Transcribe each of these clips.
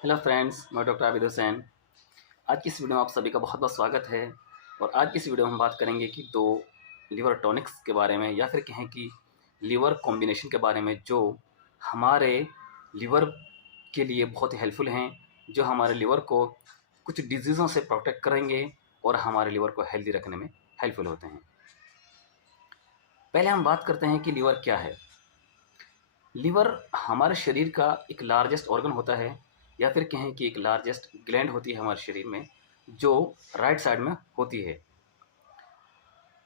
Hello friends, मैं doctor Abid Hussain. आज की इस वीडियो में आप सभी का बहुत बहुत स्वागत है। और आज की इस वीडियो में हम बात करेंगे कि दो लिवर टॉनिक्स के बारे में, या फिर कहें कि लिवर कॉम्बिनेशन के बारे में, जो हमारे लिवर के लिए बहुत ही हेल्पफुल हैं, जो हमारे लिवर को कुछ डिजीज़ों से प्रोटेक्ट करेंगे और हमारे लिवर को हेल्दी रखने में हेल्पफुल होते हैं। पहले हम बात करते हैं कि लिवर क्या है। लिवर हमारे शरीर का एक लार्जेस्ट ऑर्गन होता है, या फिर कहें कि एक लार्जेस्ट ग्लैंड होती है हमारे शरीर में, जो राइट साइड में होती है।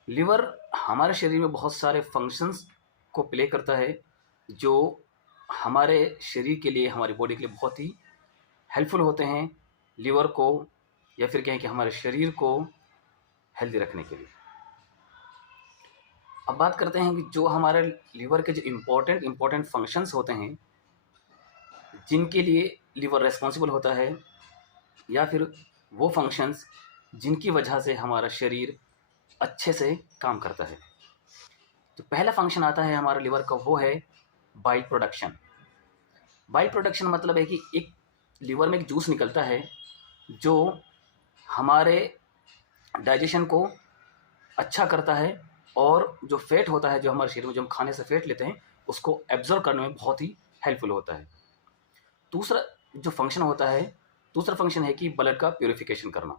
लिवर हमारे शरीर में बहुत सारे फंक्शंस को प्ले करता है, जो हमारे शरीर के लिए, हमारी बॉडी के लिए बहुत ही हेल्पफुल होते हैं, लिवर को या फिर कहें कि हमारे शरीर को हेल्दी रखने के लिए। अब बात करते हैं कि जो हमारे लिवर के जो इम्पोर्टेंट फंक्शंस होते हैं, जिनके लिए लिवर रेस्पॉन्सिबल होता है, या फिर वो फंक्शंस जिनकी वजह से हमारा शरीर अच्छे से काम करता है। तो पहला फंक्शन आता है हमारे लिवर का, वो है बाइल प्रोडक्शन। बाइल प्रोडक्शन मतलब है कि एक लिवर में एक जूस निकलता है, जो हमारे डाइजेशन को अच्छा करता है, और जो फैट होता है जो हमारे शरीर में, जो हम खाने से फैट लेते हैं, उसको एब्जॉर्ब करने में बहुत ही हेल्पफुल होता है। दूसरा जो फंक्शन होता है, दूसरा फंक्शन है कि ब्लड का प्यूरिफिकेशन करना।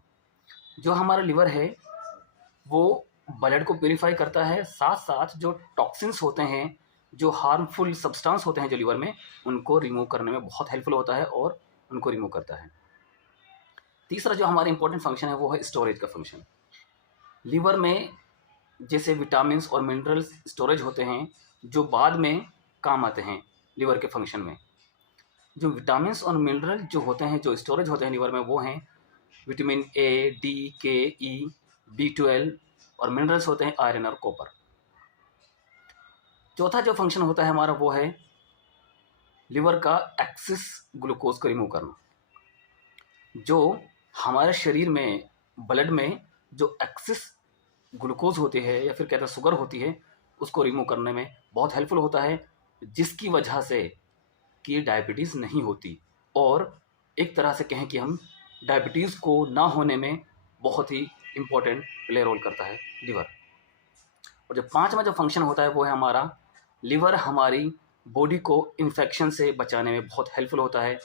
जो हमारा लिवर है वो ब्लड को प्यूरिफाई करता है, साथ साथ जो टॉक्सिन्स होते हैं, जो हार्मफुल सब्सटेंस होते हैं जो लिवर में, उनको रिमूव करने में बहुत हेल्पफुल होता है और उनको रिमूव करता है। तीसरा जो हमारा इंपॉर्टेंट फंक्शन है वो है स्टोरेज का फंक्शन। लिवर में जैसे विटामिन्स और मिनरल्स स्टोरेज होते हैं, जो बाद में काम आते हैं लिवर के फंक्शन में। जो विटामिन्स और मिनरल जो होते हैं, जो स्टोरेज होते हैं लिवर में, वो हैं विटामिन ए, डी, के, ई, B12, और मिनरल्स होते हैं आयरन और कॉपर। चौथा जो फंक्शन होता है हमारा, वो है लिवर का एक्सेस ग्लूकोज को रिमूव करना। जो हमारे शरीर में ब्लड में जो एक्सेस ग्लूकोज होती है, या फिर कहते हैं शुगर होती है, उसको रिमूव करने में बहुत हेल्पफुल होता है, जिसकी वजह से कि डायबिटीज़ नहीं होती, और एक तरह से कहें कि हम डायबिटीज़ को ना होने में बहुत ही इम्पोर्टेंट प्ले रोल करता है लिवर। और जो पांचवा जो फंक्शन होता है वो है हमारा, लिवर हमारी बॉडी को इन्फेक्शन से बचाने में बहुत हेल्पफुल होता है।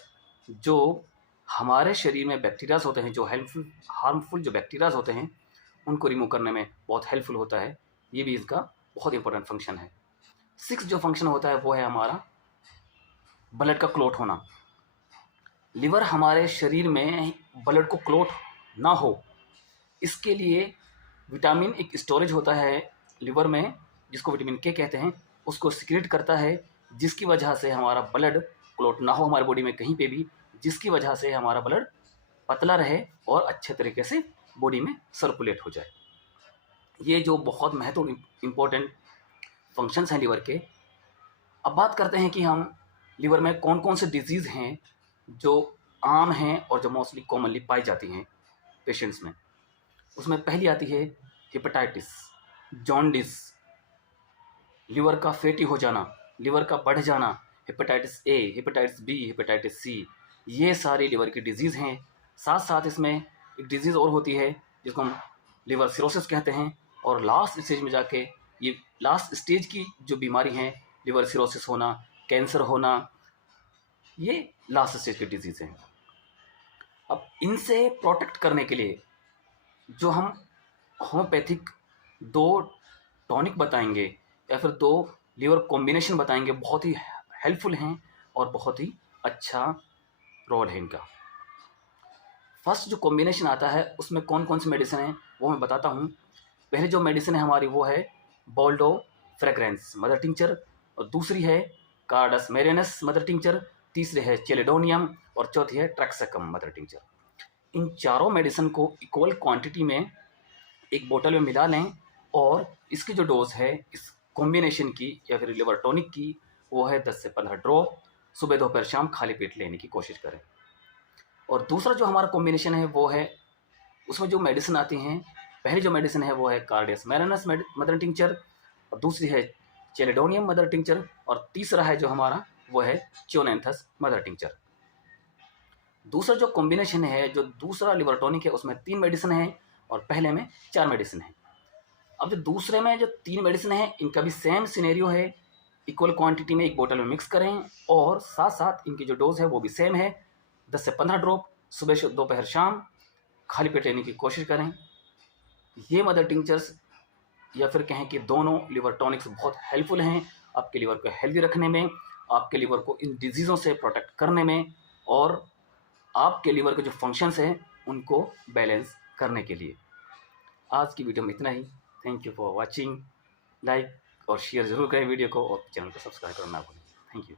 जो हमारे शरीर में बैक्टीरियाज होते हैं, जो हार्मफुल जो बैक्टीरियाज होते हैं, उनको रिमूव करने में बहुत हेल्पफुल होता है। ये भी इसका बहुत इंपॉर्टेंट फंक्शन है। सिक्स जो फंक्शन होता है वो है हमारा ब्लड का क्लॉट होना। लिवर हमारे शरीर में ब्लड को क्लॉट ना हो, इसके लिए विटामिन एक स्टोरेज होता है लिवर में, जिसको विटामिन के कहते हैं, उसको सिक्रेट करता है, जिसकी वजह से हमारा ब्लड क्लॉट ना हो हमारी बॉडी में कहीं पे भी, जिसकी वजह से हमारा ब्लड पतला रहे और अच्छे तरीके से बॉडी में सर्कुलेट हो जाए। ये जो बहुत महत्वपूर्ण इम्पोर्टेंट फंक्शंस हैं लिवर के। अब बात करते हैं कि हम लिवर में कौन कौन से डिजीज़ हैं जो आम हैं और जो मोस्टली कॉमनली पाई जाती हैं पेशेंट्स में। उसमें पहली आती है हेपेटाइटिस, जॉन्डिस, लिवर का फैटी हो जाना, लिवर का बढ़ जाना, hepatitis A, hepatitis B, hepatitis C, ये सारी लिवर की डिजीज़ हैं। साथ साथ इसमें एक डिजीज़ और होती है जिसको हम लिवर सिरोसिस कहते हैं, और लास्ट स्टेज में जाके, ये लास्ट स्टेज की जो बीमारी हैं, लिवर सिरोसिस होना, कैंसर होना, ये लास्ट स्टेज की डिजीज़ हैं। अब इनसे प्रोटेक्ट करने के लिए जो हम होम्योपैथिक दो टॉनिक बताएंगे, या फिर दो लिवर कॉम्बिनेशन बताएंगे, बहुत ही हेल्पफुल हैं और बहुत ही अच्छा रोल है इनका। फर्स्ट जो कॉम्बिनेशन आता है उसमें कौन कौन सी मेडिसिन है वो मैं बताता हूँ। पहले जो मेडिसिन है हमारी वो है बोल्डो फ्रेग्रेंस मदर टिंचर, और दूसरी है कार्डस मेरिनस मदर टिंचर, तीसरी है चेलिडोनियम, और चौथी है ट्रैक्सकम मदर टिंचर। इन चारों मेडिसिन को इक्वल क्वांटिटी में एक बोतल में मिला लें, और इसकी जो डोज है इस कॉम्बिनेशन की या फिर लिवर टॉनिक की, वो है 10 से 15 ड्रॉप, सुबह दोपहर शाम खाली पेट लेने की कोशिश करें। और दूसरा जो हमारा कॉम्बिनेशन है वो है, उसमें जो मेडिसिन आती हैं, पहली जो मेडिसिन है वो है कार्डियस मेरिनस मदर टिंचर, और दूसरी है चेलिडोनियम मदर टिंचर, और तीसरा है जो हमारा वो है चियोनेंथस मदर टिंचर। दूसरा जो कॉम्बिनेशन है, जो दूसरा लिवर टॉनिक है, उसमें 3 मेडिसिन है और पहले में 4 मेडिसिन है। अब जो दूसरे में जो 3 मेडिसिन है, इनका भी सेम सिनेरियो है, इक्वल क्वांटिटी में एक बोतल में मिक्स करें और साथ साथ इनकी जो डोज है वो भी सेम है, 10 से 15 ड्रॉप सुबह दोपहर शाम खाली पेट लेने की कोशिश करें। ये मदर टिंचर्स या फिर कहें कि दोनों लिवर टॉनिक्स बहुत हेल्पफुल हैं आपके लिवर को हेल्दी रखने में, आपके लिवर को इन डिजीज़ों से प्रोटेक्ट करने में और आपके लिवर के जो फंक्शंस हैं उनको बैलेंस करने के लिए। आज की वीडियो में इतना ही। Thank you for watching. Like और शेयर ज़रूर करें वीडियो को और चैनल को सब्सक्राइब करना ना भूलें। Thank you.